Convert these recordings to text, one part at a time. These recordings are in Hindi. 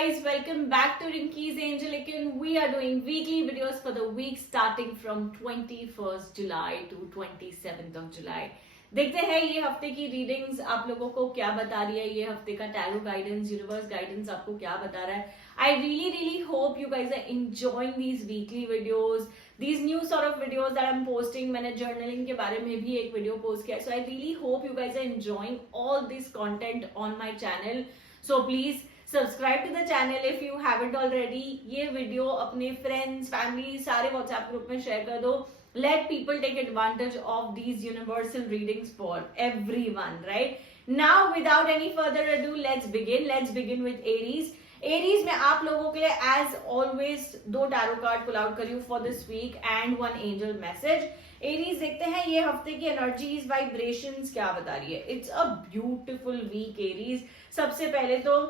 guys, welcome back to Rinky's Angelican. We are doing weekly videos for the week starting from 21st July to 27th of July. देखते हैं ये हफ्ते की रीडिंग्स आप लोगों को क्या बता रही है, ये हफ्ते का टैरो गाइडेंस, यूनिवर्स गाइडेंस आपको क्या बता रहा है. I really hope you guys are enjoying these weekly videos, these new sort of videos that I'm posting. मैंने journaling के बारे में भी एक वीडियो पोस्ट किया, so I really hope you guys are enjoying all this content on my channel. So please subscribe to the channel if you haven't already. ये वीडियो अपने फ्रेंड्स, फैमिली, सारे व्हाट्सएप ग्रुप में शेयर कर दो. Let people take advantage of these universal readings for everyone. Right now without any further ado let's begin with Aries. Aries में आप लोगों के लिए as always 2 tarot card pull out करी for this week and 1 angel message. Aries देखते हैं ये हफ्ते की एनर्जीज, वाइब्रेशंस क्या बता रही है. It's a beautiful week Aries. सबसे पहले तो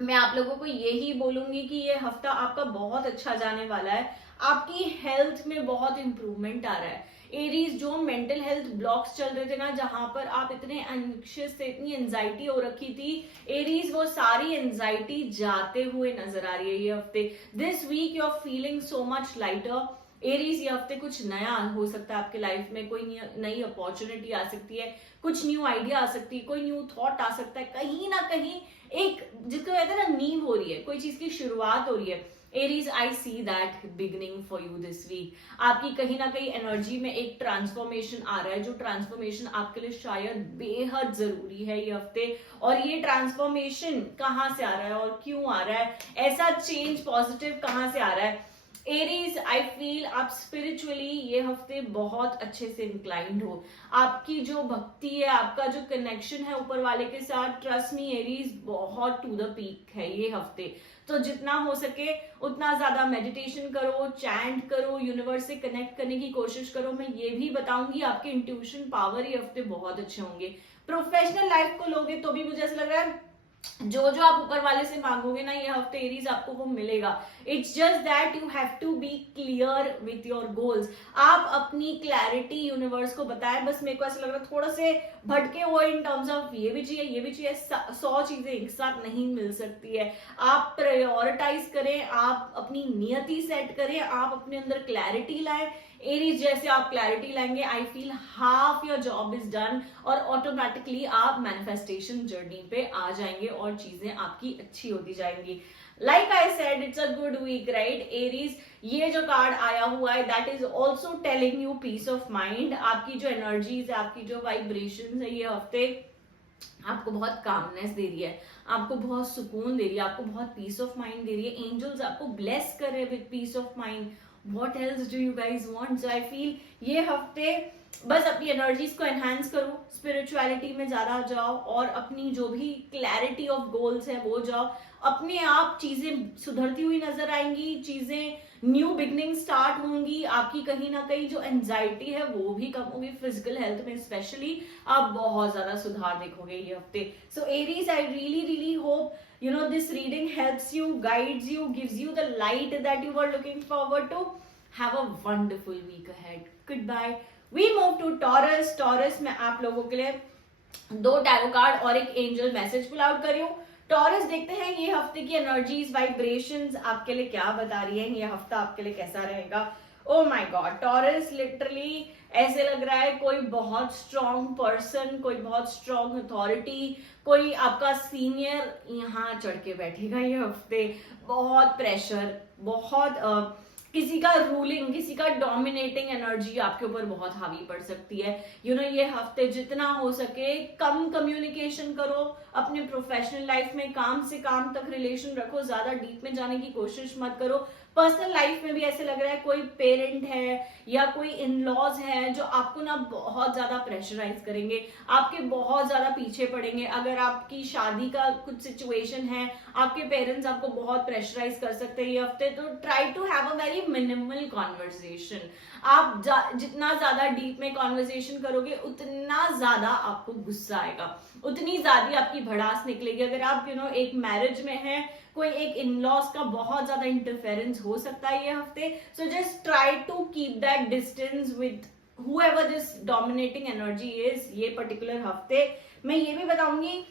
मैं आप लोगों को यही बोलूंगी कि ये हफ्ता आपका बहुत अच्छा जाने वाला है. आपकी हेल्थ में बहुत इंप्रूवमेंट आ रहा है. एरीज, जो मेंटल हेल्थ ब्लॉक्स चल रहे थे ना, जहां पर आप इतने एंग्शियस थे, इतनी एंजाइटी हो रखी थी, एरीज वो सारी एंजाइटी जाते हुए नजर आ रही है ये हफ्ते. This week you are feeling so much lighter. Aries, ये हफ्ते कुछ नया हो सकता है आपके लाइफ में. कोई नई अपॉर्चुनिटी आ सकती है, कुछ न्यू आइडिया आ सकती है, कोई न्यू थॉट आ सकता है. कहीं ना कहीं एक जिसको कहते हैं ना, नींव हो रही है, कोई चीज की शुरुआत हो रही है. Aries, I see that beginning for you this week. आपकी कहीं ना कहीं एनर्जी में एक ट्रांसफॉर्मेशन आ रहा है, जो ट्रांसफॉर्मेशन आपके लिए शायद बेहद जरूरी है ये हफ्ते. और ये ट्रांसफॉर्मेशन कहाँ से आ रहा है और क्यों आ रहा है, ऐसा चेंज पॉजिटिव कहाँ से आ रहा है. एरीज, आई फील आप स्पिरिचुअली ये हफ्ते बहुत अच्छे से इंक्लाइंड हो. आपकी जो भक्ति है, आपका जो कनेक्शन है ऊपर वाले के साथ, ट्रस्ट मी एरीज, बहुत टू द पीक है ये हफ्ते. तो जितना हो सके उतना ज्यादा मेडिटेशन करो, चैंट करो, यूनिवर्स से कनेक्ट करने की कोशिश करो. मैं ये भी बताऊंगी आपके इंट्यूशन पावर ये हफ्ते बहुत अच्छे होंगे. प्रोफेशनल लाइफ को लोगे तो भी मुझे ऐसा लग रहा है जो आप ऊपर वाले से मांगोगे ना ये हफ्ते एरीज, आपको वो मिलेगा. It's just that you have to be clear with your goals. आप अपनी क्लैरिटी यूनिवर्स को बताएं. बस मेरे को ऐसा लग रहा है थोड़ा से भटके हुए इन टर्म्स ऑफ ये भी चाहिए, ये भी चाहिए. 100 चीजें एक साथ नहीं मिल सकती है. आप प्रायोरिटाइज करें, आप अपनी नियति सेट करें, आप अपने अंदर क्लैरिटी लाएं. एरीज, जैसे आप क्लैरिटी लाएंगे, I feel half your job is done और ऑटोमेटिकली आप मैनिफेस्टेशन जर्नी पे आ जाएंगे और चीजें आपकी अच्छी होती जाएंगी. Like I said, it's a good week, right. Aries, ये जो कार्ड आया हुआ है that is also telling you peace of mind. आपकी जो एनर्जीज है, आपकी जो वाइब्रेशन है ये हफ्ते आपको बहुत कामनेस दे रही है, आपको बहुत सुकून दे रही है, आपको बहुत पीस ऑफ माइंड दे रही है. एंजल्स आपको ब्लेस कर रहे हैं with piece of mind. What else do you guys want? So I feel ये हफ्ते बस अपनी एनर्जीज को एनहांस करो, स्पिरिचुअलिटी में ज्यादा जाओ और अपनी जो भी क्लैरिटी ऑफ गोल्स है वो जाओ. अपने आप चीजें सुधरती हुई नजर आएंगी, चीजें न्यू बिगनिंग स्टार्ट होंगी. आपकी कहीं ना कहीं जो एंजाइटी है वो भी कम होगी. फिजिकल हेल्थ में स्पेशली आप बहुत ज्यादा सुधार देखोगे ये हफ्ते. सो Aries, I really hope you know this reading helps you, guides you, gives you the light that you were looking forward to. Have a wonderful week ahead. Goodbye. We move to Taurus. Taurus में आप लोगों के लिए 2 टैरो कार्ड और एक एंजल मैसेज पुल आउट करी हूँ. टॉरस, देखते हैं ये हफ्ते की एनर्जीज, वाइब्रेशंस आपके लिए क्या बता रही है. ये हफ्ता आपके लिए कैसा रहेगा. Oh my God, taurus, literally ऐसे लग रहा है कोई बहुत स्ट्रॉन्ग पर्सन, कोई बहुत स्ट्रॉन्ग अथॉरिटी, कोई आपका सीनियर यहाँ चढ़ के बैठेगा ये हफ्ते. बहुत प्रेशर, बहुत किसी का रूलिंग, किसी का डोमिनेटिंग एनर्जी आपके ऊपर बहुत हावी पड़ सकती है. यू नो ये हफ्ते जितना हो सके कम कम्युनिकेशन करो. अपने प्रोफेशनल लाइफ में काम से काम तक रिलेशन रखो, ज्यादा डीप में जाने की कोशिश मत करो. पर्सनल लाइफ में भी ऐसे लग रहा है कोई पेरेंट है या कोई इन लॉज है जो आपको ना बहुत ज्यादा प्रेशराइज करेंगे, आपके बहुत ज्यादा पीछे पड़ेंगे. अगर आपकी शादी का कुछ सिचुएशन है, आपके पेरेंट्स आपको बहुत प्रेशराइज कर सकते हैं ये हफ्ते. तो try to have a very minimal conversation. आप जितना ज्यादा डीप में कॉन्वर्सेशन करोगे उतना ज्यादा आपको गुस्सा आएगा, उतनी ज्यादा आपकी भड़ास निकलेगी. अगर आप एक मैरिज में हैं, कोई एक इन-लॉज का बहुत ज्यादा इंटरफेरेंस हो सकता है ये हफ्ते. So just try to keep that distance with whoever this dominating energy is ये पर्टिकुलर हफ्ते. मैं ये भी बताऊंगी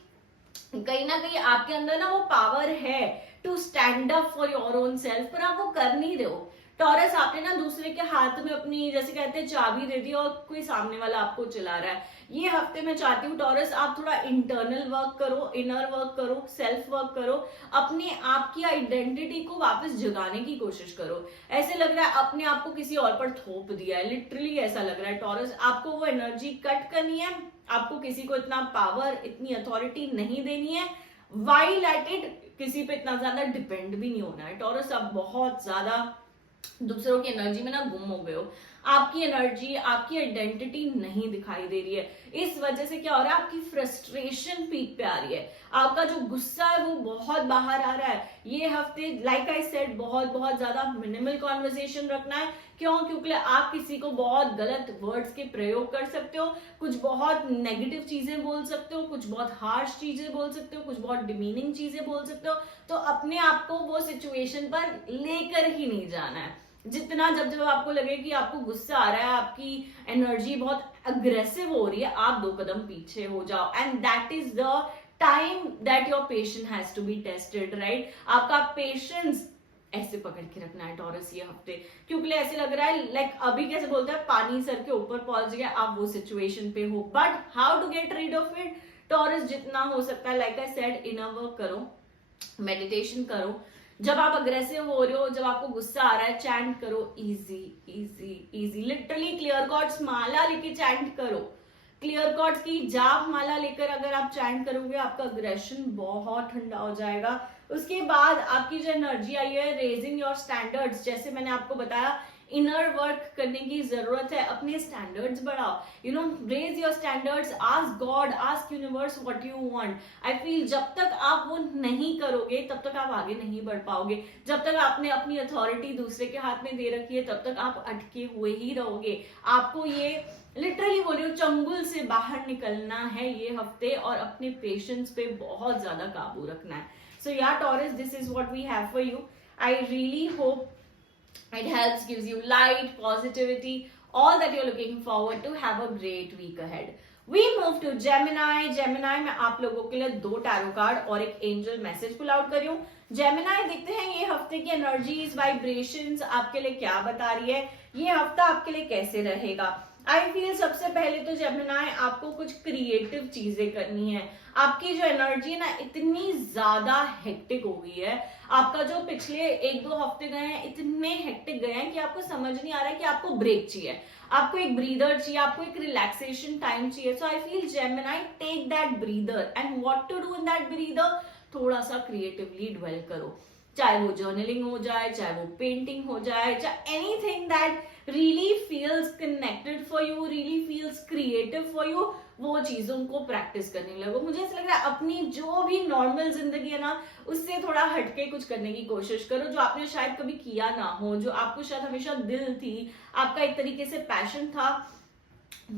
कहीं ना कहीं आपके अंदर ना वो पावर है to stand up for your own self, पर आप वो कर नहीं रहे हो। टॉरस, आपने ना दूसरे के हाथ में अपनी, जैसे कहते हैं, चाबी दे दी और कोई सामने वाला आपको चला रहा है। ये हफ्ते मैं चाहती हूँ टॉरस, आप थोड़ा इंटरनल वर्क करो, इनर वर्क करो, सेल्फ वर्क करो, अपने आप की आइडेंटिटी को वापस जगाने की कोशिश करो। ऐसे लग रहा है अपने आप को किसी और पर थोप दिया है, लिटरली ऐसा लग रहा है टॉरस। आपको वो एनर्जी कट करनी है, आपको किसी को इतना पावर, इतनी अथॉरिटी नहीं देनी है। वाई लेट इट, किसी पे इतना ज्यादा डिपेंड भी नहीं होना है टॉरस। आप बहुत ज्यादा दूसरों की एनर्जी में ना गुम हो गए हो, आपकी एनर्जी, आपकी आइडेंटिटी नहीं दिखाई दे रही है। इस वजह से क्या हो रहा है, आपकी फ्रस्ट्रेशन पीक पे आ रही है, आपका जो गुस्सा है वो बहुत बाहर आ रहा है। ये हफ्ते लाइक आई सेड बहुत बहुत ज्यादा मिनिमल कॉन्वर्सेशन रखना है। क्यों? क्योंकि आप किसी को बहुत गलत वर्ड्स के प्रयोग कर सकते हो, कुछ बहुत नेगेटिव चीजें बोल सकते हो, कुछ बहुत हार्श चीजें बोल सकते हो, कुछ बहुत डिमीनिंग चीजें बोल सकते हो। तो अपने आप को वो सिचुएशन पर लेकर ही नहीं जाना है। जितना जब जब आपको लगे कि आपको गुस्सा आ रहा है, आपकी एनर्जी बहुत अग्रेसिव हो रही है, आप 2 कदम पीछे हो जाओ। And that is the time that your patience has to be tested, right? आपका पेशेंस ऐसे पकड़ के रखना है टॉरस ये हफ्ते, क्योंकि ऐसे लग रहा है लाइक अभी कैसे बोलते हैं, पानी सर के ऊपर पहुंच गया, आप वो सिचुएशन पे हो। But how to get rid of it Taurus? जितना हो सकता है, like I said, inner work करो, मेडिटेशन करो। जब आप अग्रेसिव हो रहे हो, जब आपको गुस्सा आ रहा है, चैंट करो easy easy easy, literally clear quartz माला लेके चैंट करो। क्लियर कॉर्ड्स की जाप माला लेकर अगर आप चैंट करोगे, आपका अग्रेशन बहुत ठंडा हो जाएगा। उसके बाद आपकी जो एनर्जी आई है, रेजिंग योर स्टैंडर्ड्स, जैसे मैंने आपको बताया, इनर वर्क करने की जरूरत है, अपने स्टैंडर्ड्स बढ़ाओ, raise your standards, ask God, ask universe what you want. I feel जब तक आप वो नहीं करोगे तब तक आप आगे नहीं बढ़ पाओगे। जब तक आपने अपनी अथॉरिटी दूसरे के हाथ में दे रखी है, तब तक आप अटके हुए ही रहोगे। आपको ये लिटरली बोल रही हूँ, चंगुल से बाहर निकलना है ये हफ्ते, और अपने पेशेंस पे बहुत ज्यादा काबू रखना है। So yeah Taurus, this is what we have for you. I really hope it helps, gives you light, positivity, all that you're looking forward to. Have a great week ahead. We move to Gemini. Gemini में आप लोगों के लिए 2 टैरो कार्ड और एक एंजल मैसेज पुल आउट करी हूँ। Gemini, देखते हैं ये हफ्ते की एनर्जीज, वाइब्रेशंस आपके लिए क्या बता रही है, ये हफ्ता आपके लिए कैसे रहेगा। आई फील सबसे पहले तो जेमिनाई, आपको कुछ क्रिएटिव चीजें करनी है। आपकी जो एनर्जी है ना, इतनी ज्यादा हेक्टिक हो गई है, आपका जो पिछले 1-2 हफ्ते गए हैं इतने हेक्टिक गए हैं कि आपको समझ नहीं आ रहा है कि आपको ब्रेक चाहिए, आपको एक ब्रीदर चाहिए, आपको एक रिलैक्सेशन टाइम चाहिए। So I feel Gemini, take that breather, and what to do in that breather, थोड़ा सा क्रिएटिवली ड्वेल करो। चाहे वो जर्नलिंग हो जाए, चाहे वो पेंटिंग हो जाए, चाहे anything that really feels connected for you, really feels creative for you, वो चीजों को प्रैक्टिस करने लगो। मुझे ऐसा लग रहा है अपनी जो भी नॉर्मल जिंदगी है ना, उससे थोड़ा हटके कुछ करने की कोशिश करो, जो आपने शायद कभी किया ना हो, जो आपको शायद हमेशा दिल थी, आपका एक तरीके से पैशन था,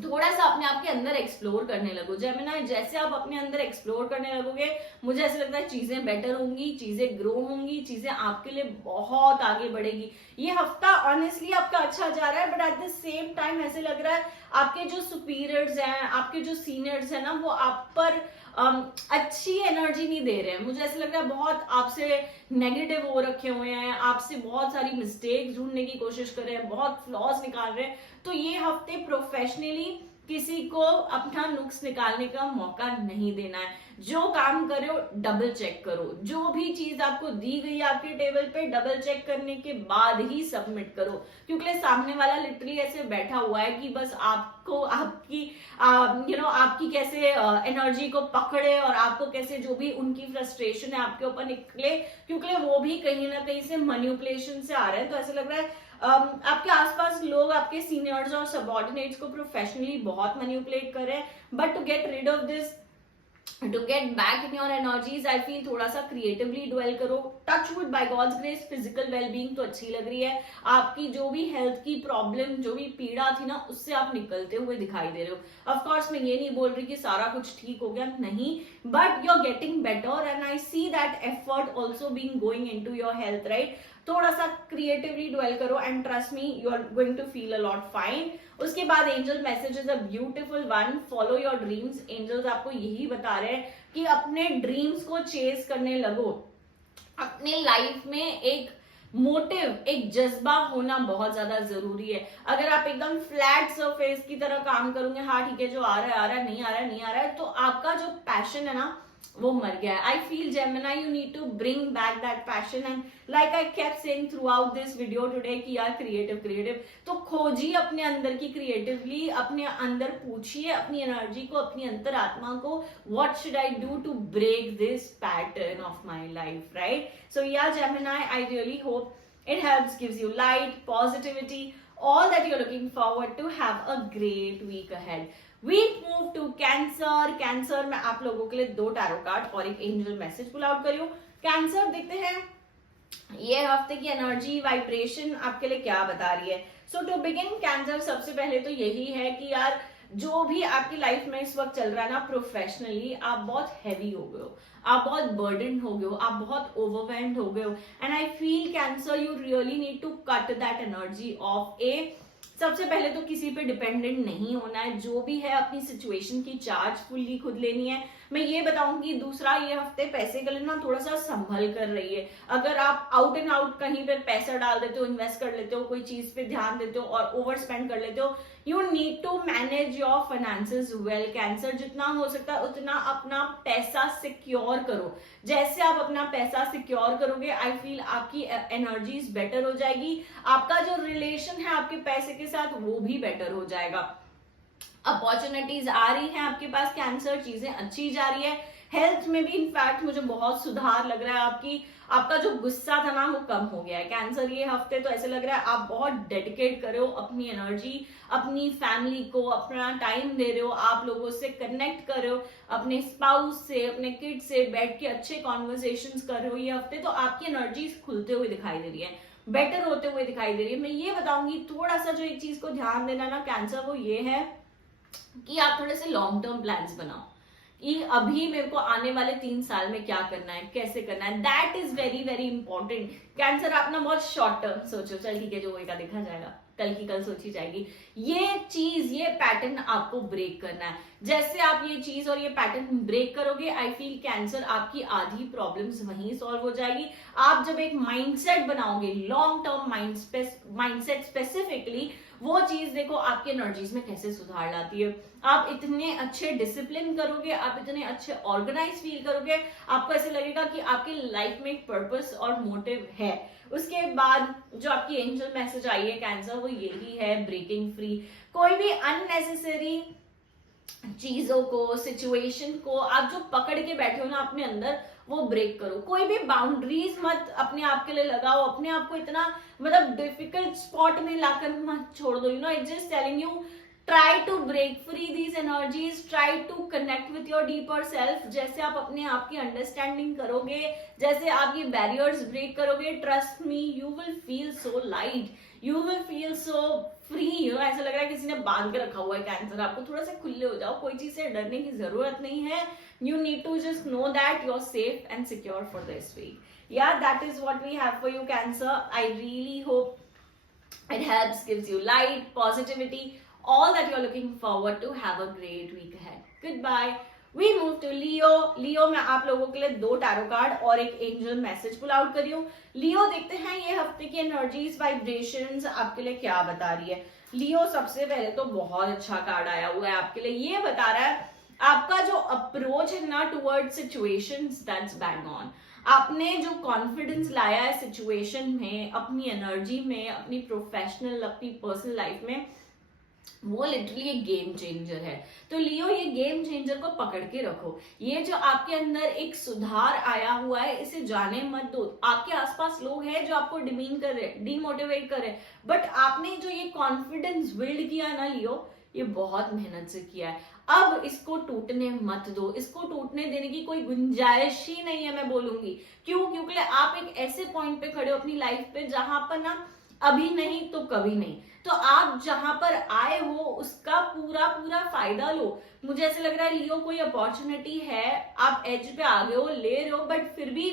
थोड़ा सा अपने आप के अंदर एक्सप्लोर करने लगो। जेमिनी, जैसे आप अपने अंदर एक्सप्लोर करने लगोगे, मुझे ऐसा लगता है चीजें बेटर होंगी, चीजें ग्रो होंगी, चीजें आपके लिए बहुत आगे बढ़ेगी। ये हफ्ता ऑनेस्टली आपका अच्छा जा रहा है, but at the same time ऐसे लग रहा है आपके जो सुपीरियर्स हैं, आपके जो सीनियर्स हैं ना, वो आप पर अच्छी एनर्जी नहीं दे रहे हैं। मुझे ऐसा लग रहा है बहुत आपसे नेगेटिव हो रखे हुए हैं, आपसे बहुत सारी मिस्टेक्स ढूंढने की कोशिश कर रहे हैं, बहुत फ्लॉज निकाल रहे हैं। तो ये हफ्ते प्रोफेशनली किसी को अपना नुक्स निकालने का मौका नहीं देना है। जो काम कर रहे हो डबल चेक करो, जो भी चीज आपको दी गई है आपके टेबल पे, डबल चेक करने के बाद ही सबमिट करो, क्योंकि सामने वाला लिटरली ऐसे बैठा हुआ है कि बस आपको आपकी आपकी कैसे एनर्जी को पकड़े और आपको कैसे जो भी उनकी फ्रस्ट्रेशन है आपके ऊपर निकले, क्योंकि वो भी कहीं ना कहीं से मैनिपुलेशन से आ रहे हैं। तो ऐसा लग रहा है आपके आसपास लोग आपके सीनियर्स और सबऑर्डिनेट्स को प्रोफेशनली बहुत मैनिपुलेट कर रहे हैं। But to get rid of this, to get back in your energies, I feel थोड़ा सा क्रिएटिवली ड्वेल करो। Touch wood, by God's grace physical wellbeing तो अच्छी लग रही है। आपकी जो भी हेल्थ की प्रॉब्लम, जो भी पीड़ा थी ना, उससे आप निकलते हुए दिखाई दे रहे हो। ऑफ कोर्स मैं ये नहीं बोल रही कि सारा कुछ ठीक हो गया, नहीं, but you are getting better and I see that effort also being going into your health, right. थोड़ा सा क्रिएटिवली ड्वेल करो and trust me, you are going to feel a lot fine. उसके बाद angel message is a beautiful one, follow your dreams. Angels आपको यही बता रहे हैं कि अपने ड्रीम्स को चेस करने लगो। अपने लाइफ में एक मोटिव, एक जज्बा होना बहुत ज्यादा जरूरी है। अगर आप एकदम फ्लैट सरफेस की तरह काम करोगे, हाँ ठीक है जो आ रहा है आ रहा है, नहीं आ रहा है नहीं आ रहा है, तो आपका जो पैशन है ना वो मर गया है। I feel Gemini you need to bring back that passion, and like I kept saying throughout this video today कि यार क्रिएटिव तो खोजिए अपने अंदर की क्रिएटिवली, अपने अंदर पूछिए अपनी एनर्जी को, अपनी अंतरात्मा को, what should I do to break this pattern of my life, right? So या Gemini, I really hope it helps, gives you light, positivity, all that you're looking forward to. Have a great week ahead. We move to Cancer. Cancer में आप लोगों के लिए 2 टैरो कार्ड और एक एंजल मैसेज पुल आउट करियो। कैंसर देखते हैं ये हफ्ते की एनर्जी वाइब्रेशन आपके लिए क्या बता रही है। सो टू बिगिन कैंसर, सबसे पहले तो यही है कि यार जो भी आपकी लाइफ में इस वक्त चल रहा है ना, प्रोफेशनली आप बहुत हैवी हो गए हो, आप बहुत बर्डन हो गए हो, आप बहुत ओवरवेल्म्ड हो गए हो, and I feel Cancer you really need to cut that energy off. सबसे पहले तो किसी पे डिपेंडेंट नहीं होना है, जो भी है अपनी सिचुएशन की चार्ज फुल्ली खुद लेनी है। मैं ये बताऊंगी दूसरा, ये हफ्ते पैसे के लिए ना थोड़ा सा संभल कर रही है। अगर आप आउट एंड आउट कहीं पे पैसा डाल देते हो, इन्वेस्ट कर लेते हो, कोई चीज पे ध्यान देते हो और ओवर स्पेंड कर लेते हो, you need to manage your finances well. Cancer, जितना हो सकता है उतना अपना पैसा सिक्योर करो। जैसे आप अपना पैसा सिक्योर करोगे, आई फील आपकी एनर्जीज बेटर हो जाएगी, आपका जो रिलेशन है आपके पैसे के साथ वो भी बेटर हो जाएगा। अपॉर्चुनिटीज आ रही है आपके पास कैंसर, चीजें अच्छी जा रही है। हेल्थ में भी इनफैक्ट मुझे बहुत सुधार लग रहा है। आपका जो गुस्सा था ना वो कम हो गया है। कैंसर ये हफ्ते तो ऐसे लग रहा है आप बहुत डेडिकेट कर रहे हो अपनी एनर्जी, अपनी फैमिली को अपना टाइम दे रहे हो, आप लोगों से कनेक्ट कर रहे हो, अपने स्पाउस से, अपने किड से बैठ के अच्छे कॉन्वर्सेशंस कर रहे हो। ये हफ्ते तो आपकी एनर्जी खुलते हुए दिखाई दे रही है, बेटर होते हुए दिखाई दे रही है। मैं ये बताऊंगी थोड़ा सा जो एक चीज को ध्यान देना ना कैंसर, वो ये है कि आप थोड़े से लॉन्ग टर्म प्लान्स बनाओ कि अभी मेरे को आने वाले 3 साल में क्या करना है, कैसे करना है। That is very very important. Cancer आप ना बहुत शॉर्ट टर्म सोचो, चल ठीक है जो होगा देखा जाएगा, कल की कल सोची जाएगी। ये चीज, ये पैटर्न आपको ब्रेक करना है। जैसे आप ये चीज और ये पैटर्न ब्रेक करोगे, आई फील कैंसर आपकी आधी प्रॉब्लम्स वहीं सॉल्व हो जाएगी। आप जब एक माइंडसेट बनाओगे, लॉन्ग टर्म माइंडसेट स्पेसिफिकली, वो चीज देखो आपकी एनर्जीज में कैसे सुधार लाती है। आप इतने अच्छे डिसिप्लिन करोगे, आप इतने अच्छे ऑर्गेनाइज फील करोगे, आपको ऐसे लगेगा कि आपकी लाइफ में एक पर्पस और मोटिव है। उसके बाद जो आपकी एंजल मैसेज आई है कैंसर, वो यही है ब्रेकिंग फ्री। कोई भी अननेसेसरी चीजों को, सिचुएशन को आप जो पकड़ के बैठे हो ना अपने अंदर, वो ब्रेक करो। कोई भी बाउंड्रीज मत अपने आप के लिए लगाओ, अपने आप को इतना मतलब डिफिकल्ट स्पॉट में लाकर मत छोड़ दो। It's just telling you, try to break free these energies, try to connect with your deeper self. जैसे आप अपने आप की अंडरस्टैंडिंग करोगे, जैसे आप ये बैरियर्स ब्रेक करोगे, trust me you will feel so light, you will feel so free. ऐसा लग रहा है किसी ने बांध के रखा हुआ है कैंसर आपको। थोड़ा सा खुले हो जाओ, कोई चीज से डरने की जरूरत नहीं है। You need to just know that you're safe and secure for this week. Yeah, that is what we have for you, Cancer. I really hope it helps, gives you light, positivity, all that you're looking forward to. Have a great week ahead. Goodbye. We move to Leo. Leo में आप लोगों के लिए 2 टैरो कार्ड और एक एंजल मैसेज पुल आउट करियो। लियो, देखते हैं ये हफ्ते की एनर्जीज, वाइब्रेशंस आपके लिए क्या बता रही है। लियो, सबसे पहले तो बहुत अच्छा कार्ड आया हुआ है आपके लिए। ये बता रहा है आपका जो अप्रोच है ना toward situations, that's bang on. आपने जो कॉन्फिडेंस लाया है सिचुएशन में, अपनी एनर्जी में, अपनी प्रोफेशनल, अपनी पर्सनल लाइफ में, वो लिटरली एक गेम चेंजर है। तो लियो, ये गेम चेंजर को पकड़ के रखो। ये जो आपके अंदर एक सुधार आया हुआ है, इसे जाने मत दो। आपके आसपास लोग हैं जो आपको डिमीन कर रहे, डिमोटिवेट कर रहे, बट आपने जो ये कॉन्फिडेंस बिल्ड किया ना लियो, ये बहुत मेहनत से किया है। अब इसको टूटने मत दो, इसको टूटने देने की कोई गुंजाइश ही नहीं है, मैं बोलूंगी। क्यों? क्योंकि आप एक ऐसे पॉइंट पे खड़े हो अपनी लाइफ पे जहां पर ना अभी नहीं तो कभी नहीं, तो आप जहां पर आए हो उसका पूरा पूरा फायदा लो। मुझे ऐसे लग रहा है लियो, कोई अपॉर्चुनिटी है, आप एज पे आ गए हो, ले रहे हो, बट फिर भी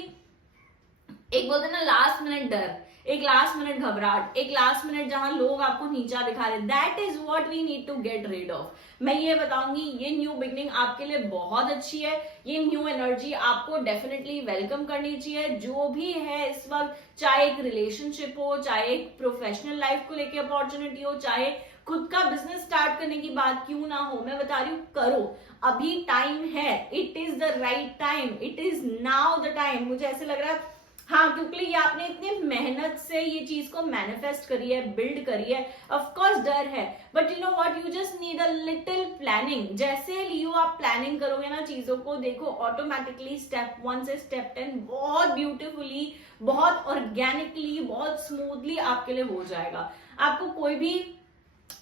एक बोलते ना लास्ट मिनट डर, एक लास्ट मिनट घबराहट, एक लास्ट मिनट जहां लोग आपको नीचा दिखा रहे, that is what we need to get rid of. मैं ये बताऊंगी ये न्यू बिगनिंग आपके लिए बहुत अच्छी है, ये न्यू एनर्जी आपको डेफिनेटली वेलकम करनी चाहिए। जो भी है इस वक्त, चाहे एक रिलेशनशिप हो, चाहे एक प्रोफेशनल लाइफ को लेके अपॉर्चुनिटी हो, चाहे खुद का बिजनेस स्टार्ट करने की बात क्यों ना हो, मैं बता रही हूँ करो, अभी टाइम है, it is the right time, it is now the time. मुझे ऐसे लग रहा है हाँ, क्योंकि ये आपने इतनी मेहनत से ये चीज को मैनिफेस्ट करी है, बिल्ड करी है, ऑफ कोर्स डर है, but you know what, you just need a little planning. जैसे लियो आप प्लानिंग करोगे ना चीजों को, देखो ऑटोमेटिकली स्टेप 1 से स्टेप 10 बहुत ब्यूटिफुली, बहुत ऑर्गेनिकली, बहुत स्मूथली आपके लिए हो जाएगा। आपको कोई भी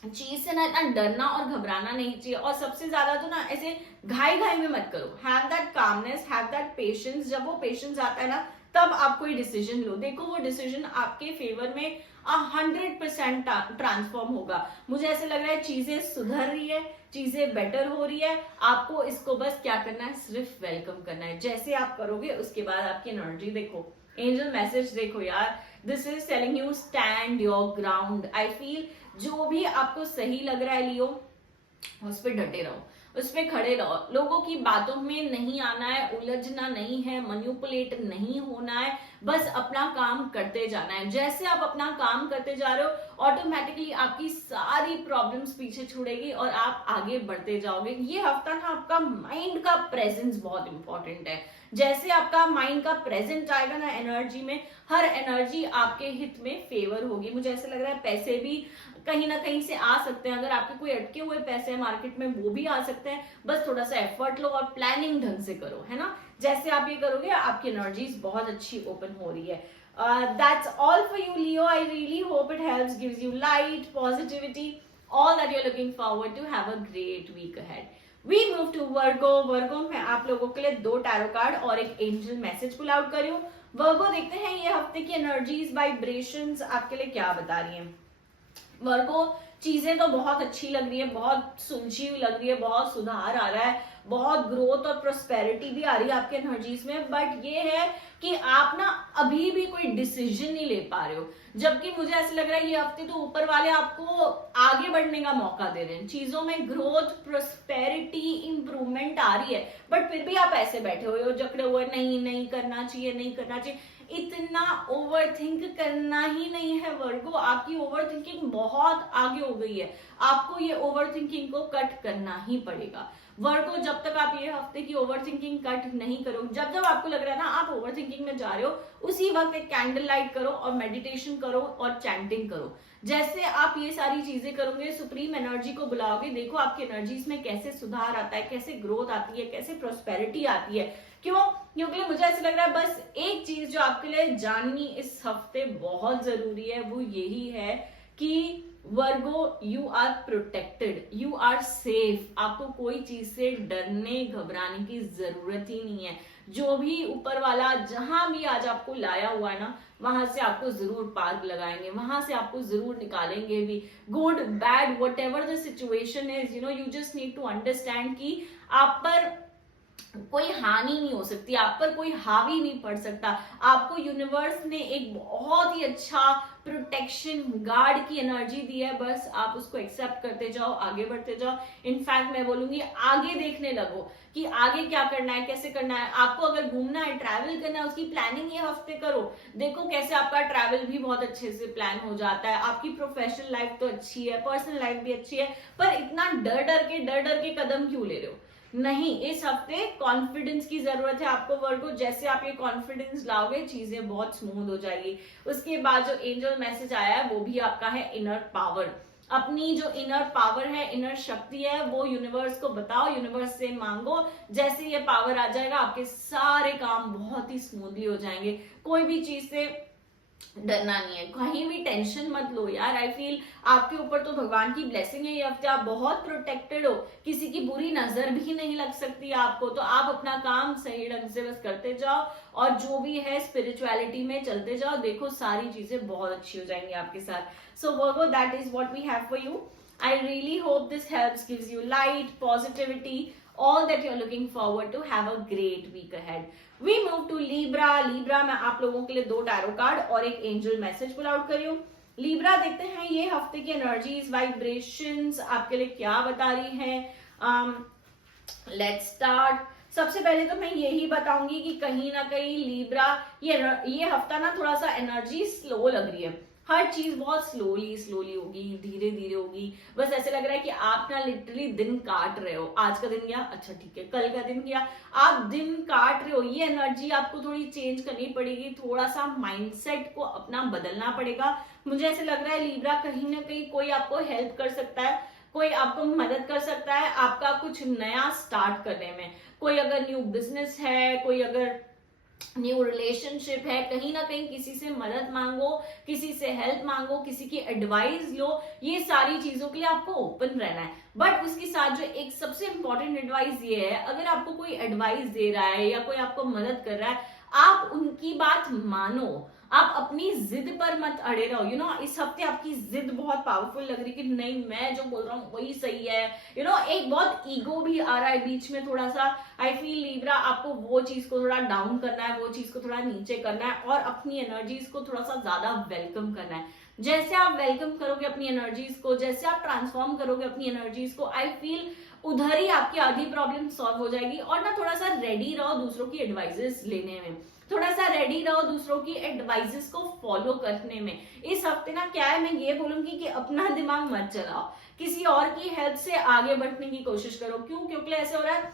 चीज से ना इतना डरना और घबराना नहीं चाहिए, और सबसे ज्यादा तो ना ऐसे घाई घाई में मत करो। Have that calmness, have that patience. जब वो पेशेंस आता है ना, तब आप कोई डिसीजन लो, देखो वो डिसीजन आपके फेवर में 100% ट्रांसफॉर्म होगा। मुझे ऐसे लग रहा है चीजें सुधर रही है, चीजें बेटर हो रही है, आपको इसको बस क्या करना है, सिर्फ वेलकम करना है। जैसे आप करोगे उसके बाद आपकी एनर्जी देखो, एंजल मैसेज देखो यार, this is telling you stand your ground. I feel जो भी आपको सही लग रहा है लियो, उस पर डटे रहो, उस पर खड़े रहो, लोगों की बातों में नहीं आना है, उलझना नहीं है, मैनिपुलेट नहीं होना है, बस अपना काम करते जाना है। जैसे आप अपना काम करते जा रहे हो, ऑटोमेटिकली आपकी सारी प्रॉब्लम्स पीछे छूटेगी और आप आगे बढ़ते जाओगे। ये हफ्ता ना आपका माइंड का प्रेजेंस बहुत इंपॉर्टेंट है। जैसे आपका माइंड का प्रेजेंट आएगा ना एनर्जी में, हर एनर्जी आपके हित में फेवर होगी। मुझे ऐसे लग रहा है पैसे भी कहीं ना कहीं से आ सकते हैं, अगर आपके कोई अटके हुए पैसे हैं मार्केट में वो भी आ सकते हैं, बस थोड़ा सा एफर्ट लो और प्लानिंग ढंग से करो, है ना। जैसे आप ये करोगे आपकी एनर्जीज बहुत अच्छी ओपन हो रही है। That's all for you Leo, I really hope it helps, gives you light, positivity, all that you're looking forward to. Have a great week ahead. We move to Virgo. Virgo मैं आप लोगों के लिए 2 टैरो कार्ड और एक एंजल मैसेज पुल आउट करी हूँ। Virgo देखते हैं ये हफ्ते की एनर्जीज, वाइब्रेशंस आपके लिए क्या बता रही हैं। वर्गो चीजें तो बहुत अच्छी लग रही है, बहुत सुलझी हुई लग रही है, बहुत सुधार आ रहा है, बहुत ग्रोथ और प्रोस्पेरिटी भी आ रही है आपके एनर्जीज में, बट ये है कि आप ना अभी भी कोई डिसीजन नहीं ले पा रहे हो। जबकि मुझे ऐसा लग रहा है ये हफ्ते तो ऊपर वाले आपको आगे बढ़ने का मौका दे रहे हैं, चीजों में ग्रोथ, प्रोस्पेरिटी, इंप्रूवमेंट आ रही है, बट फिर भी आप ऐसे बैठे हुए हो, जकड़े हुए, नहीं करना चाहिए, नहीं करना चाहिए। इतना ओवर थिंक करना ही नहीं है वर्गो, आपकी ओवर थिंकिंग बहुत आगे हो गई है, आपको ये ओवर थिंकिंग को कट करना ही पड़ेगा। वर्गो जब तक आप ये हफ्ते की ओवर थिंकिंग कट नहीं करो, जब जब आपको लग रहा है ना आप ओवर थिंकिंग में जा रहे हो, उसी वक्त एक कैंडल लाइट करो और मेडिटेशन करो और चैंटिंग करो। जैसे आप ये सारी चीजें करोगे, सुप्रीम एनर्जी को बुलाओगे, देखो आपकी एनर्जीज में कैसे सुधार आता है, कैसे ग्रोथ आती है, कैसे प्रोस्पेरिटी आती है। क्यों? क्योंकि मुझे ऐसा लग रहा है बस एक चीज जो आपके लिए जाननी इस हफ्ते बहुत जरूरी है, वो यही है कि Virgo you are protected, you are safe, आपको कोई चीज से डरने घबराने की जरूरत ही नहीं है। जो भी ऊपर वाला जहां भी आज आपको लाया हुआ है ना, वहां से आपको जरूर पार लगाएंगे, वहां से आपको जरूर निकालेंगे भी। Good bad whatever the situation is, you know, you just need to understand कि आप पर कोई हानि नहीं हो सकती, आप पर कोई हावी नहीं पड़ सकता। आपको यूनिवर्स ने एक बहुत ही अच्छा प्रोटेक्शन गार्ड की एनर्जी दी है, बस आप उसको एक्सेप्ट करते जाओ, आगे बढ़ते जाओ। इनफैक्ट मैं बोलूंगी आगे देखने लगो कि आगे क्या करना है, कैसे करना है। आपको अगर घूमना है, ट्रैवल करना है, उसकी प्लानिंग ये हफ्ते करो, देखो कैसे आपका ट्रैवल भी बहुत अच्छे से प्लान हो जाता है। आपकी प्रोफेशनल लाइफ तो अच्छी है, पर्सनल लाइफ भी अच्छी है, पर इतना डर डर के कदम क्यों ले रहे हो? नहीं, इस हफ्ते कॉन्फिडेंस की जरूरत है आपको वर्गो। जैसे आप ये कॉन्फिडेंस लाओगे, चीजें बहुत स्मूथ हो जाएगी। उसके बाद जो एंजल मैसेज आया है वो भी आपका है इनर पावर। अपनी जो इनर पावर है, इनर शक्ति है, वो यूनिवर्स को बताओ, यूनिवर्स से मांगो। जैसे ये पावर आ जाएगा, आपके सारे काम बहुत ही स्मूथली हो जाएंगे। कोई भी चीज से डरना नहीं है, कहीं भी टेंशन मत लो यार। आई फील आपके ऊपर तो भगवान की ब्लेसिंग है, ये हफ्ते आप बहुत प्रोटेक्टेड हो, किसी की बुरी नजर भी नहीं लग सकती आपको। तो आप अपना काम सही ढंग से बस करते जाओ और जो भी है स्पिरिचुअलिटी में चलते जाओ, देखो सारी चीजें बहुत अच्छी हो जाएंगी आपके साथ। So Virgo, that is what we have for you. I really hope this helps, gives you light, positivity, all that you're looking forward to. Have a great week ahead. We move to Libra. Libra में आप लोगों के लिए 2 टैरो कार्ड और एक एंजल मैसेज पुल आउट करी हूँ. Libra देखते हैं ये हफ्ते की एनर्जीज, वाइब्रेशंस आपके लिए क्या बता रही है. Let's start. सबसे पहले तो मैं यही बताऊंगी कि कहीं ना कहीं लीब्रा ये हफ्ता ना थोड़ा सा एनर्जी स्लो लग रही है. हर चीज बहुत स्लोली होगी, धीरे धीरे होगी. बस ऐसे लग रहा है कि आप ना लिटरली दिन काट रहे हो. आज का दिन गया, अच्छा ठीक है, कल का दिन गया, आप दिन काट रहे हो. ये एनर्जी आपको थोड़ी चेंज करनी पड़ेगी. थोड़ा सा माइंडसेट को अपना बदलना पड़ेगा. मुझे ऐसे लग रहा है लीब्रा कहीं ना कहीं कोई आपको हेल्प कर सकता है, कोई आपको मदद कर सकता है आपका कुछ नया स्टार्ट करने में. कोई अगर न्यू बिजनेस है, कोई अगर न्यू रिलेशनशिप है, कहीं ना कहीं किसी से मदद मांगो, किसी से हेल्प मांगो, किसी की एडवाइस लो. ये सारी चीजों के लिए आपको ओपन रहना है. बट उसके साथ जो एक सबसे इंपॉर्टेंट एडवाइस ये है, अगर आपको कोई एडवाइस दे रहा है या कोई आपको मदद कर रहा है, आप उनकी बात मानो. आप अपनी जिद पर मत अड़े रहो. यू नो इस हफ्ते आपकी जिद बहुत पावरफुल लग रही है कि नहीं मैं जो बोल रहा हूँ वही सही है. यू नो एक बहुत ईगो भी आ रहा है बीच में थोड़ा सा. आई फील लीब्रा आपको वो चीज को थोड़ा डाउन करना है, वो चीज को थोड़ा नीचे करना है और अपनी एनर्जीज को थोड़ा सा ज्यादा वेलकम करना है. जैसे आप वेलकम करोगे अपनी एनर्जीज को, जैसे आप ट्रांसफॉर्म करोगे अपनी एनर्जीज को, आई फील उधर ही आपकी आधी प्रॉब्लम सॉल्व हो जाएगी. और ना थोड़ा सा रेडी रहो दूसरों की एडवाइजेस लेने में, थोड़ा सा रेडी रहो दूसरों की एडवाइजेस को फॉलो करने में. इस हफ्ते ना क्या है, मैं ये बोलूंगी कि अपना दिमाग मत चलाओ, किसी और की हेल्प से आगे बढ़ने की कोशिश करो. क्यों? क्योंकि ऐसे हो रहा है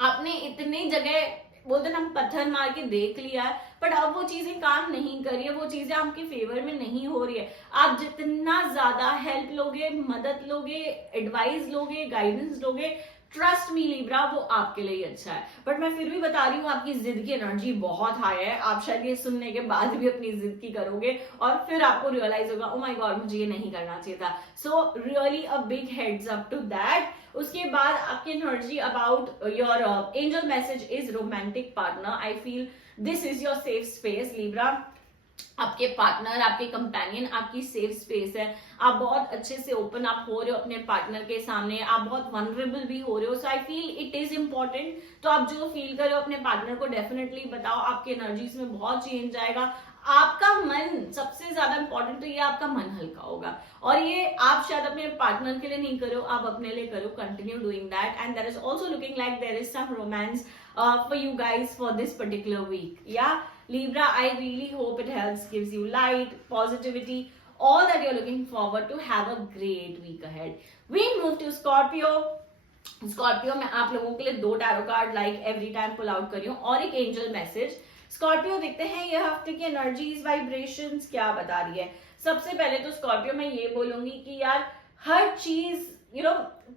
आपने इतनी जगह बोलते ना पत्थर मार के देख लिया है, बट अब वो चीजें काम नहीं कर रही है, वो चीजें आपके फेवर में नहीं हो रही है. आप जितना ज्यादा हेल्प लोगे, मदद लोगे, एडवाइस लोगे, गाइडेंस लोगे, ट्रस्ट मी लीब्रा वो आपके लिए अच्छा है. बट मैं फिर भी बता रही हूँ आपकी जिद की एनर्जी बहुत हाई है. आप शायद ये सुनने के बाद भी अपनी जिद की करोगे और फिर आपको रियलाइज होगा ओ माय गॉड मुझे ये नहीं करना चाहिए था. So really a big heads up to that. उसके बाद आपकी energy about your angel message is romantic partner. I feel this is your safe space Libra. आपके पार्टनर, आपके कंपेनियन आपकी सेफ स्पेस है. आप बहुत अच्छे से ओपन अप हो रहे हो अपने पार्टनर के सामने, आप बहुत वनरेबल भी हो रहे हो. So I feel it is important. तो आप जो फील कर रहे हो अपने पार्टनर को डेफिनेटली बताओ. आपकी एनर्जीज में बहुत चेंज आएगा. आपका मन सबसे ज्यादा इंपॉर्टेंट, तो ये आपका मन हल्का होगा. और ये आप शायद अपने पार्टनर के लिए नहीं करो, आप अपने लिए करो. Continue doing that and there is also looking like there is some romance for you guys for this particular week. Yeah, Libra, I really hope it helps, gives you light, positivity, all that you're looking forward to. Have a great week ahead. We move to Scorpio. Scorpio में आप लोगों के लिए 2 tarot card like every time pull out करी हूँ और एक एंजल मैसेज. स्कॉर्पियो देखते हैं ये हफ्ते की एनर्जीज, वाइब्रेशंस क्या बता रही है. सबसे पहले तो स्कॉर्पियो में ये बोलूंगी कि यार हर चीज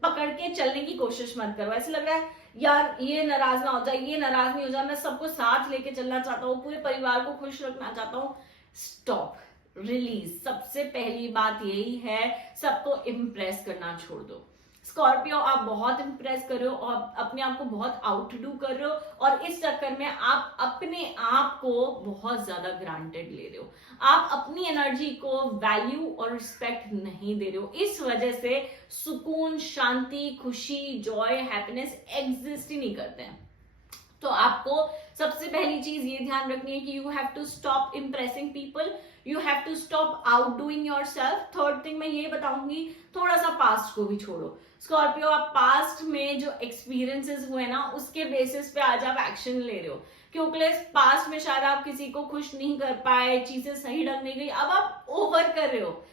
पकड़ के चलने की कोशिश मत करो. ऐसे लग रहा है यार ये नाराज ना हो जाए, ये नाराज नहीं हो जाए, मैं सबको साथ लेके चलना चाहता हूँ, पूरे परिवार को खुश रखना चाहता हूँ. Stop, release. सबसे पहली बात यही है, सबको इम्प्रेस करना छोड़ दो. स्कॉर्पियो आप बहुत इंप्रेस कर रहे हो और अपने आप को बहुत आउटडू कर रहे हो और इस चक्कर में आप अपने आप को बहुत ज्यादा ग्रांटेड ले रहे हो. आप अपनी एनर्जी को वैल्यू और रिस्पेक्ट नहीं दे रहे हो. इस वजह से सुकून, शांति, खुशी, जॉय, हैप्पीनेस एग्जिस्ट ही नहीं करते हैं. तो आपको सबसे पहली चीज ये ध्यान रखनी है कि you have to stop impressing people, you have to stop out doing yourself. Third thing मैं ये बताऊंगी, थोड़ा सा पास्ट को भी छोड़ो. स्कॉर्पियो आप पास्ट में जो एक्सपीरियंसेस हुए ना उसके बेसिस पे आज आप एक्शन ले रहे हो. क्योंकि पास्ट में शायद आप किसी को खुश नहीं कर पाए, चीजें सही ढंग नहीं गई, अब आप ओवर कर रहे हो.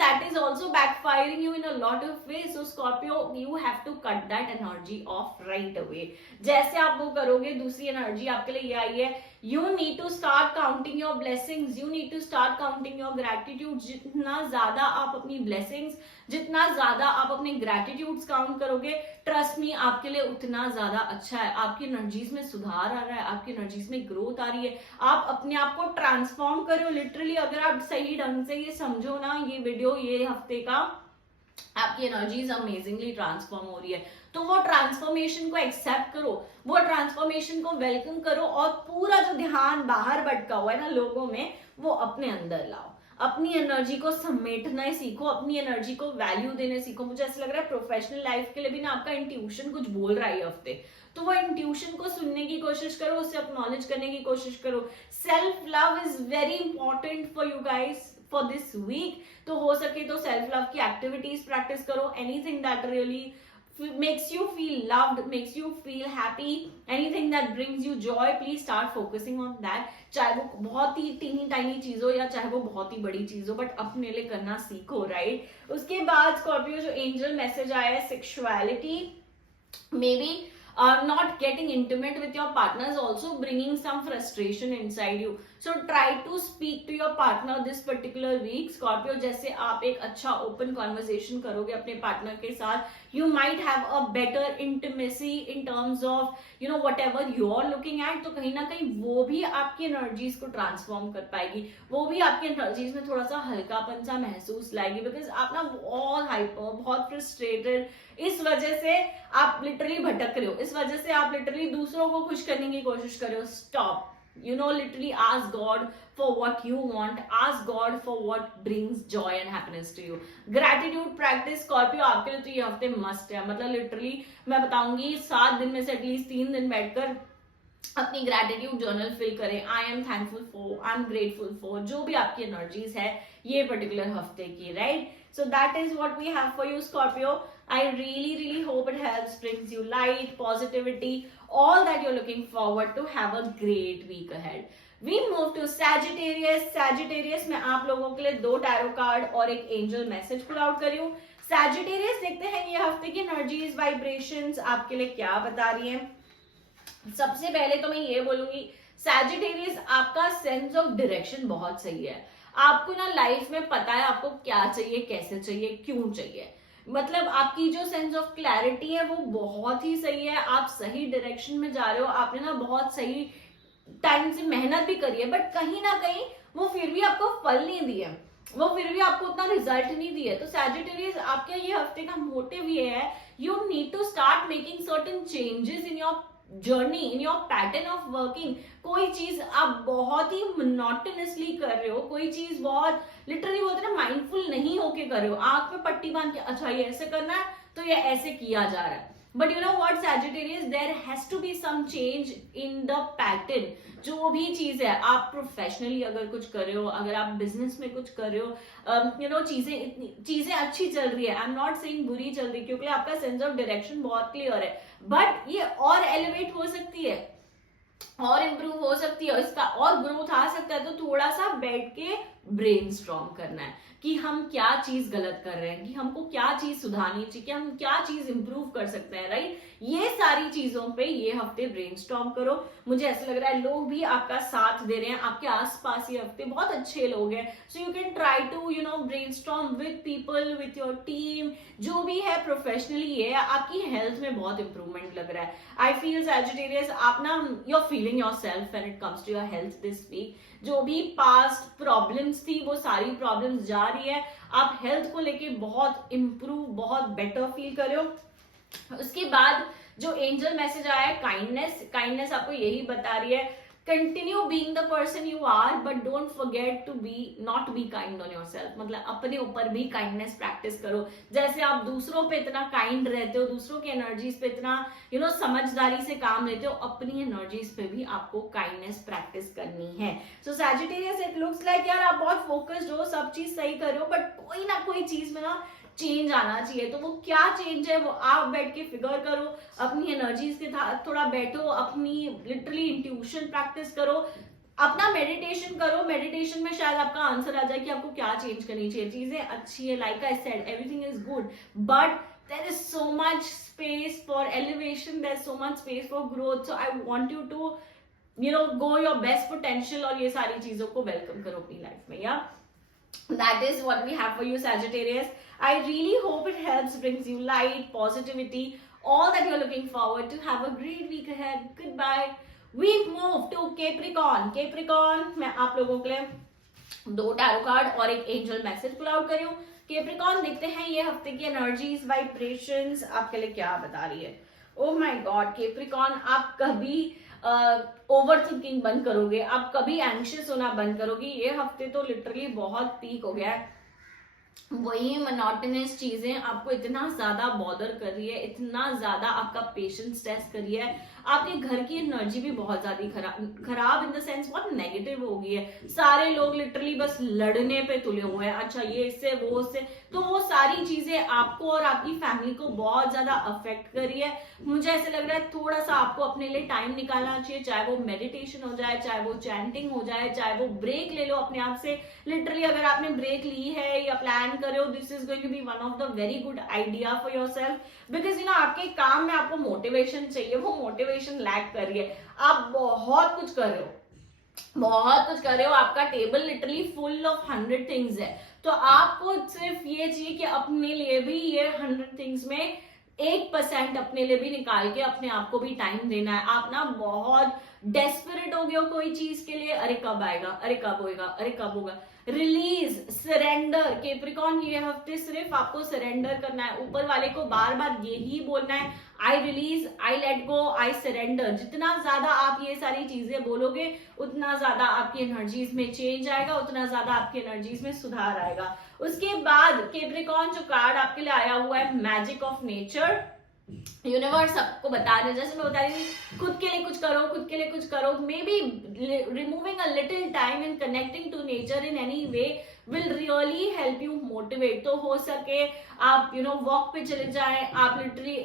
That is also backfiring you in a lot of ways. So Scorpio, you have to cut that energy off right away. जैसे आप वो करोगे, दूसरी एनर्जी आपके लिए ये आई है, you need to start counting your blessings, you need to start counting your gratitude. जितना ज्यादा आप अपनी blessings, जितना ज्यादा आप अपने gratitudes काउंट करोगे, ट्रस्ट मी आपके लिए उतना ज्यादा अच्छा है. आपकी एनर्जीज में सुधार आ रहा है, आपकी एनर्जीज में ग्रोथ आ रही है, आप अपने आप को ट्रांसफॉर्म कर रहे हो. लिटरली अगर आप सही ढंग से ये समझो ना, ये वीडियो ये हफ्ते का, आपकी एनर्जीज अमेजिंगली ट्रांसफॉर्म हो रही है. तो वो ट्रांसफॉर्मेशन को एक्सेप्ट करो, वो ट्रांसफॉर्मेशन को वेलकम करो और पूरा जो ध्यान बाहर भटका हुआ है ना लोगों में, वो अपने अंदर लाओ. अपनी एनर्जी को समेटना सीखो, अपनी एनर्जी को वैल्यू देने सीखो। मुझे ऐसा लग रहा है प्रोफेशनल लाइफ के लिए भी ना आपका इंट्यूशन कुछ बोल रहा है ये हफ्ते, तो वो इंट्यूशन को सुनने की कोशिश करो, उससे एक्नॉलेज करने की कोशिश करो। Self love is very important for you guys for this week. तो हो सके तो सेल्फ लव की एक्टिविटीज प्रैक्टिस करो, anything that really makes you feel loved, makes you feel happy, anything that brings you joy, please start focusing on that। चाहे वो बहुत ही टीनी टाइनी चीज हो या चाहे वो बहुत ही बड़ी चीज हो, बट अपने लिए करना सीखो, राइट। उसके बाद स्कॉर्पियो जो एंजल मैसेज आया है, sexuality, may be not getting intimate with your partner is also bringing some frustration inside you, so try to speak to your partner this particular week Scorpio। जैसे आप एक अच्छा open conversation करोगे अपने partner के साथ, you might have a better intimacy in terms of you know whatever you are looking at, तो कहीं ना कहीं वो भी आपकी energies को transform कर पाएगी, वो भी आपकी energies में थोड़ा सा हल्कापन सा महसूस लाएगी, because आप ना बहुत hyper, बहुत frustrated, इस वजह से आप लिटरली भटक रहे हो, इस वजह से आप लिटरली दूसरों को खुश करने की कोशिश कर रहे हो। Stop, you know, literally ask God for what you want, ask God for what brings joy and happiness to you। gratitude practice Scorpio आपके लिए तो ये हफ्ते मस्ट है, मतलब लिटरली मैं बताऊंगी 7 दिन में से एटलीस्ट 3 दिन बैठकर अपनी ग्रैटिट्यूड जर्नल फिल करें। I am thankful for, I am grateful for, जो भी आपकी एनर्जीज है ये पर्टिकुलर हफ्ते की, right. So that is what we have for you Scorpio. I really hope it helps, brings you light, positivity, all that you're looking forward to। have a great week ahead। We move to Sagittarius। Sagittarius में आप लोगों के लिए 2 टैरो कार्ड और एक एंजल मैसेज पुल आउट करी हूँ। Sagittarius देखते हैं ये हफ्ते की एनर्जीज, वाइब्रेशंस आपके लिए क्या बता रही है। सबसे पहले तो मैं ये बोलूंगी Sagittarius आपका सेंस ऑफ डायरेक्शन बहुत सही है। आपको ना लाइफ में पता है आपको क्या चाहिए, कैसे चाहिए, क्यों चाहिए, मतलब आपकी जो सेंस ऑफ क्लैरिटी है वो बहुत ही सही है। आप सही डायरेक्शन में जा रहे हो, आपने ना बहुत सही टाइम से मेहनत भी करी है, बट कहीं ना कहीं वो फिर भी आपको फल नहीं दिए, वो फिर भी आपको उतना रिजल्ट नहीं दिए। तो सैजिटेरियस आपके ये हफ्ते का मोटिव ये है, you need to start making certain changes in your journey, in your pattern of working. कोई चीज आप बहुत ही मोनोटोनसली कर रहे हो, कोई चीज बहुत लिटरली बोलते हैं ना माइंडफुल नहीं होके कर रहे हो, आंख पे पट्टी बांध के अच्छा ये ऐसे करना है तो ये ऐसे किया जा रहा है। But you know what Sagittarius, there has to be some change in the pattern. जो भी चीज है, आप प्रोफेशनली अगर कुछ कर रहे हो, अगर आप बिजनेस में कुछ कर रहे हो, यू नो चीजें अच्छी चल रही है, आई एम नॉट सेइंग बुरी चल रही, क्योंकि आपका सेंस ऑफ डायरेक्शन बहुत क्लियर है, बट ये और एलिवेट हो सकती है और इम्प्रूव हो सकती है, इसका और ग्रोथ आ सकता है। तो थोड़ा सा बैठ के ब्रेनस्टॉर्म करना है कि हम क्या चीज गलत कर रहे हैं, कि हमको क्या चीज सुधारनी चाहिए, कि हम क्या चीज इंप्रूव कर सकते हैं, राइट। ये सारी चीजों पे ये हफ्ते ब्रेनस्टॉर्म करो। मुझे ऐसा लग रहा है लोग भी आपका साथ दे रहे हैं, आपके आसपास ये हफ्ते बहुत अच्छे लोग हैं, so you can try to you know brainstorm with people, with your team, जो भी है प्रोफेशनली। ये आपकी हेल्थ में बहुत इंप्रूवमेंट लग रहा है। आई फील Sagittarius आप ना you are feeling yourself when it comes to your health this week. जो भी पास्ट प्रॉब्लम्स थी वो सारी प्रॉब्लम्स जा रही है, आप हेल्थ को लेके बहुत इंप्रूव, बहुत बेटर फील कर रहे हो। उसके बाद जो एंजल मैसेज आया है काइंडनेस आपको यही बता रही है, continue being the person you are, but don't forget to be not be kind on yourself. मतलब अपने ऊपर भी काइंडनेस प्रैक्टिस करो। जैसे आप दूसरों पे इतना काइंड रहते हो, दूसरों की एनर्जीज पे इतना यू नो समझदारी से काम लेते हो, अपनी एनर्जीज पे भी आपको काइंडनेस प्रैक्टिस करनी है। सो Sagittarius इट लुक्स लाइक यार आप बहुत फोकस्ड हो, सब चीज सही कर रहे हो, बट कोई ना कोई चीज में ना चेंज आना चाहिए। तो वो क्या चेंज है वो आप बैठ के फिगर करो, अपनी एनर्जीज के साथ थोड़ा बैठो, अपनी लिटरली इंट्यूशन प्रैक्टिस करो, अपना मेडिटेशन करो। मेडिटेशन में शायद आपका आंसर आ जाए कि आपको क्या चेंज करनी चाहिए। चीजें अच्छी है, like I said everything is good, but there is so much space for elevation, there's so much space for growth, so I want you to you know go your best potential और ये सारी चीजों को वेलकम करो अपनी लाइफ में। या that is what we have for you Sagittarius। I really hope it helps, brings you light, positivity, all that you're looking forward to। have a great week ahead। goodbye। we move to Capricorn मैं आप लोगों के लिए 2 टैरो कार्ड और एक एंजल मैसेज पुल आउट करी हूँ। Capricorn देखते हैं ये हफ्ते की एनर्जीज, वाइब्रेशंस आपके लिए क्या बता रही है। ओह माय गॉड Capricorn, आप कभी ओवर थिंकिंग बंद करोगे, आप कभी एंग्शियस होना बंद करोगे। ये हफ्ते तो लिटरली बहुत पीक हो गया है, वही मोनोटोनस चीजें आपको इतना ज्यादा बॉदर कर रही है, इतना ज्यादा आपका पेशेंस टेस्ट कर रही है, आपके घर की एनर्जी भी बहुत ज्यादा खराब इन द सेंस बहुत नेगेटिव हो गई है। सारे लोग लिटरली बस लड़ने पे तुले हुए हैं, अच्छा ये इससे वो उससे, तो वो सारी चीजें आपको और आपकी फैमिली को बहुत ज्यादा अफेक्ट कर रही है। मुझे ऐसे लग रहा है थोड़ा सा आपको अपने लिए टाइम निकालना चाहिए, चाहे वो मेडिटेशन हो जाए, चाहे वो चैंटिंग हो जाए, चाहे वो ब्रेक ले लो अपने आप से। लिटरली अगर आपने ब्रेक ली है या प्लान कर रहे हो, this is going to be one of the very good idea for yourself, because आपके काम में आपको मोटिवेशन चाहिए, वो मोटिवेशन लैक कर रही है। आप बहुत कुछ कर रहे हो, बहुत कुछ कर रहे हो, आपका table literally full of 100 things है, तो आपको सिर्फ ये चाहिए कि अपने लिए भी ये 100 थिंग्स में 1% अपने लिए भी निकाल के अपने आप को भी टाइम देना है। आप ना बहुत डेस्परेट हो गए हो कोई चीज के लिए, अरे कब आएगा, अरे कब होएगा, अरे कब होगा। रिलीज, सरेंडर, कैप्रिकॉर्न ये हफ्ते सिर्फ आपको सरेंडर करना है, ऊपर वाले को बार बार यही बोलना है, I release, I let go, I surrender. जितना ज्यादा आप ये सारी चीजें बोलोगे उतना ज्यादा आपकी एनर्जीज में चेंज आएगा, उतना ज्यादा आपकी एनर्जीज में सुधार आएगा। उसके बाद कैप्रिकॉर्न जो कार्ड आपके लिए आया हुआ है, मैजिक ऑफ नेचर, यूनिवर्स आपको बता रहे, जैसे मैं बता रही थी, खुद के लिए कुछ करो, खुद के लिए कुछ करो। Maybe removing a little time in connecting to nature in any way will really help you motivate. तो हो सके आप वॉक पे चले जाएं, आप लिटरली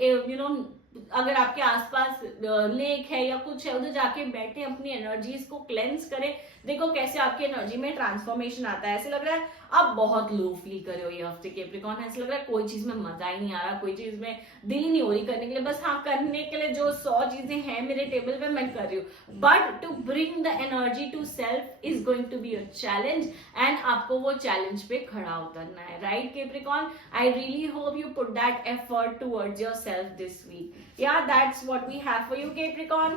अगर आपके आसपास लेक है या कुछ है, उधर जाके बैठे, अपनी एनर्जीज को क्लेंस करें, देखो कैसे आपकी एनर्जी में ट्रांसफॉर्मेशन आता है। ऐसे लग रहा है आप बहुत लो फील कर रहे हो ये हफ्ते कैप्रिकॉर्न, ऐसे लग रहा है कोई चीज में मजा ही नहीं आ रहा, कोई चीज में दिल ही नहीं हो रही करने के लिए, बस हाँ करने के लिए जो 100 चीजें हैं मेरे टेबल पे मैं कर रही हूँ, but to bring the energy to self is going to be a challenge, and आपको वो चैलेंज पे खड़ा उतरना है, right Capricorn. I really hope you put that effort towards yourself this week. Yeah, that's what we have for you, Capricorn.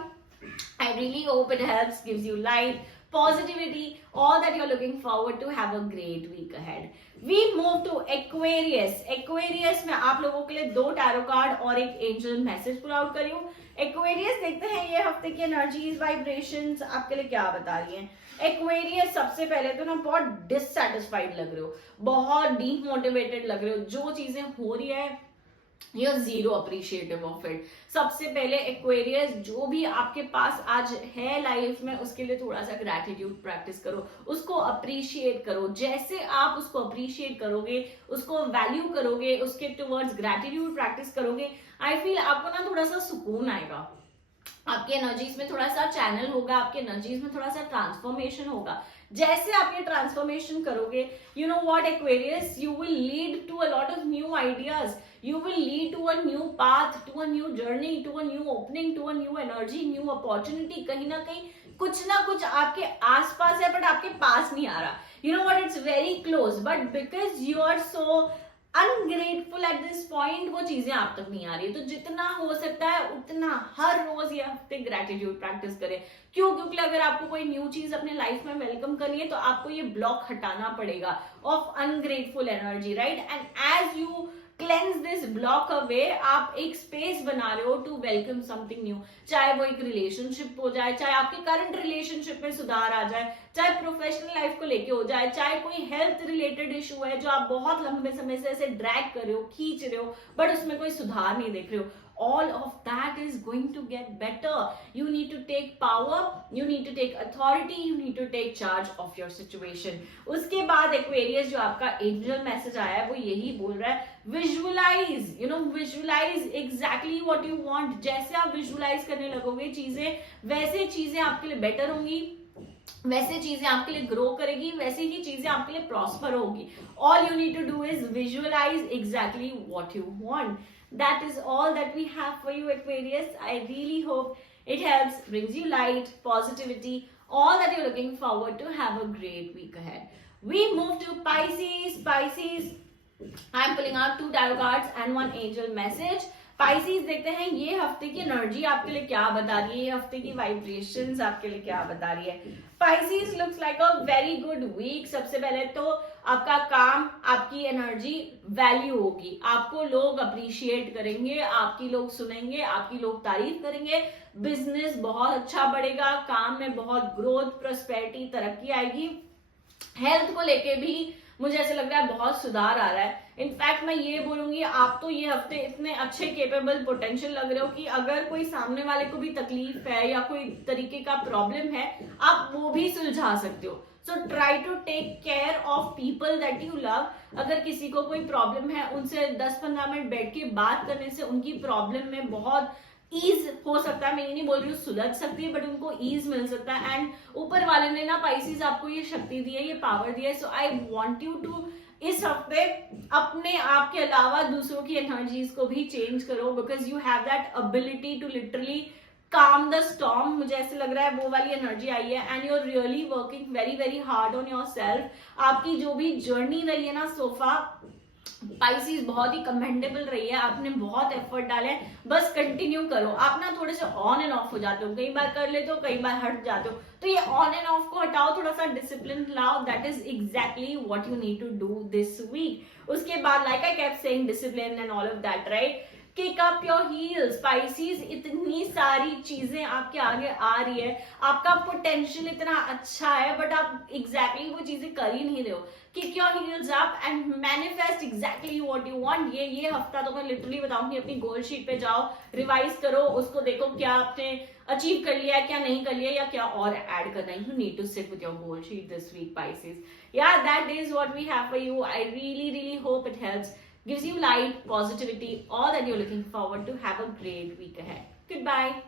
I really hope it helps, gives you light, positivity, all that you're looking forward to. Have a great week ahead. We move to Aquarius. Aquarius में आप लोगों के लिए 2 टैरो कार्ड और एक एंजल मैसेज पुल आउट करी हूँ। Aquarius देखते हैं ये हफ्ते की एनर्जीज, वाइब्रेशंस आपके लिए क्या बता रही हैं। Aquarius सबसे पहले तो ना बहुत डिससैटिस्फाइड लग रहे हो, बहुत डीमोटिवेटेड लग रहे हो, जो चीजें हो रही है You're zero appreciative of it. सबसे पहले एक्वेरियस, जो भी आपके पास आज है लाइफ में, उसके लिए थोड़ा सा ग्रैटिट्यूड प्रैक्टिस करो, उसको अप्रिशिएट करो। जैसे आप उसको अप्रिशिएट करोगे, उसको वैल्यू करोगे, उसके टुवर्ड्स ग्रैटिट्यूड प्रैक्टिस करोगे, आई फील आपको ना थोड़ा सा सुकून आएगा, आपकी एनर्जीज में थोड़ा सा चैनल होगा, आपके एनर्जीज में थोड़ा सा ट्रांसफॉर्मेशन होगा। जैसे आप ये ट्रांसफॉर्मेशन करोगे, you know what Aquarius, you will lead to a lot of new ideas, you will lead to a new path, to a new journey, to a new opening, to a new energy, new opportunity। कहीं ना कुछ आपके आसपास है बट आपके पास नहीं आ रहा, you know what, it's very close, but because you are so ungrateful at this point वो चीजें आप तक नहीं आ रही है। तो जितना हो सकता है उतना हर रोज ये हफ्ते ग्रेटिट्यूड प्रैक्टिस करें। क्यों? क्योंकि अगर आपको कोई न्यू चीज अपने लाइफ में वेलकम करनी है तो आपको ये ब्लॉक हटाना पड़ेगा of ungrateful energy, right. And as you cleanse this block away, आप एक स्पेस बना रहे हो टू वेलकम समथिंग न्यू। चाहे वो एक रिलेशनशिप हो जाए, चाहे आपके करंट रिलेशनशिप में सुधार आ जाए, चाहे प्रोफेशनल लाइफ को लेके हो जाए, चाहे कोई हेल्थ रिलेटेड इशू है जो आप बहुत लंबे समय से ऐसे ड्रैग कर रहे हो, खींच रहे हो, बट उसमें कोई सुधार नहीं देख रहे हो। All of that is going to get better. You need to take power, you need to take authority, you need to take charge of your situation. उसके बाद Aquarius जो आपका angel message आया है वो यही बोल रहा है, visualize, you know, visualize exactly what you want. जैसे आप visualize करने लगोगे चीजें, वैसे चीजें आपके लिए better होंगी, वैसे चीजें आपके लिए ग्रो करेगी, वैसे ही चीजें आपके लिए प्रॉस्पर होगी। All you need to do is visualize exactly what you want. That is all that we have for you, Aquarius. I really hope it helps, brings you light, positivity, all that you're looking forward to. Have a great week ahead. We move to Pisces. Pisces, I'm pulling out 2 tarot cards and 1 angel message. Pisces देखते हैं ये हफ्ते की एनर्जी आपके लिए क्या बता रही है, ये हफ्ते की वाइब्रेशंस आपके लिए क्या बता रही है। Pisces looks like a very good week. सबसे पहले तो आपका काम, आपकी एनर्जी वैल्यू होगी, आपको लोग अप्रिशिएट करेंगे, आपकी लोग सुनेंगे, आपकी लोग तारीफ करेंगे, बिजनेस बहुत अच्छा बढ़ेगा, काम में बहुत ग्रोथ, प्रोस्पेरिटी, तरक्की आएगी। हेल्थ को लेके भी मुझे ऐसा लग रहा है बहुत सुधार आ रहा है। इनफैक्ट मैं ये बोलूंगी, आप तो ये हफ्ते इतने अच्छे केपेबल पोटेंशियल लग रहे हो कि अगर कोई सामने वाले को भी तकलीफ है या कोई तरीके का प्रॉब्लम है, आप वो भी सुलझा सकते हो। So try to take care of people that you love. अगर किसी को कोई प्रॉब्लम है, उनसे 10-15 मिनट बैठ के बात करने से उनकी प्रॉब्लम में बहुत ईज हो सकता है। मैं ये नहीं बोल रही हूँ सुलझ सकती है, बट उनको ईज मिल सकता है। एंड ऊपर वाले ने ना पाइसिस आपको ये शक्ति दी है, ये पावर दी है। सो आई वॉन्ट यू टू इस हफ्ते अपने आप के अलावा दूसरों की एनर्जीज को भी चेंज करो, because you have that ability to literally calm the storm. मुझे ऐसे लग रहा है वो वाली एनर्जी आई है and you are really working very very hard on yourself. आपकी जो भी जर्नी रही है ना सोफा पाइसिस, बहुत ही कमेंडेबल रही है। आपने बहुत एफर्ट डाले हैं, बस कंटिन्यू करो। आप ना थोड़े से ऑन एंड ऑफ हो जाते हो, कई बार कर लेते हो, कई बार हट जाते हो, तो ये ऑन एंड ऑफ को हटाओ, थोड़ा सा डिसिप्लिन लाओ। That is exactly what you need to do this week. उसके बाद like I kept saying discipline and all of that, right? Kick up your heels Pisces. इतनी सारी चीजें आपके आगे आ रही है, आपका पोटेंशियल इतना अच्छा है, बट आप एग्जैक्टली वो चीजें कर ही नहीं रहे हो। Kick your heels up and manifest exactly what you want. ये हफ्ता तो मैं लिटरली बताऊंगी, अपनी गोल शीट पे जाओ, रिवाइज करो, उसको देखो क्या आपने अचीव कर लिया है, क्या नहीं कर लिया, या क्या और ऐड करना है। You need to sit with your goal sheet this week Pisces. Yeah, that is what we have for you. I really hope it helps, gives you light, positivity, all that you're looking forward to. Have a great week ahead. Goodbye.